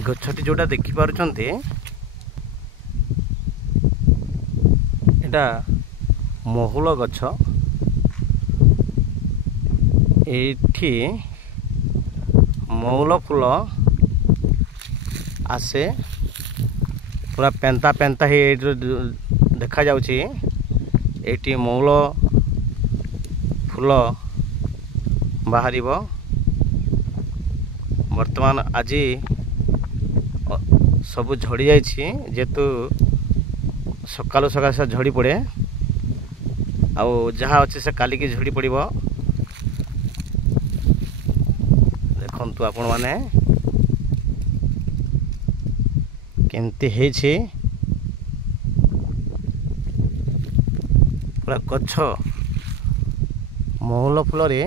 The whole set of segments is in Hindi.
गछटी जोटा देखि पारुछन्ते एटा महुल गछ। एठी महुल फूल आसे पूरा पेंता पेंता ही देखा जाउछि। एठी महुल फूल बाहरिबो। वर्तमान आज सब झड़ी जाइछि जेतु सकालु सकाल से झड़ी पड़े आउ जहाँ अच्छे से काली की झड़ी पड़िबो। देखंतु आपण माने केमती हेछि पूरा गछ महुल फूल रे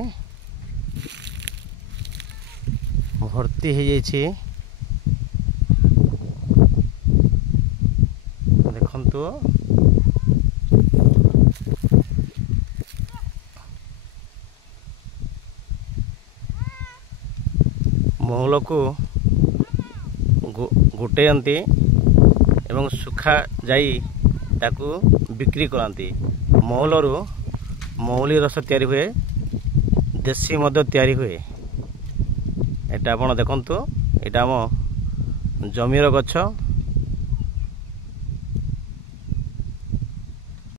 भर्ती हो जाइछि। देखंतु महुल को गुटेयंती एवं सुखा जाई ताकू बिक्री करती। महुलरू महुली रस तैयारी हुए, देसी मद तैयारी हुए। एटा आपण देखंतु एटा आम जमीर गछ।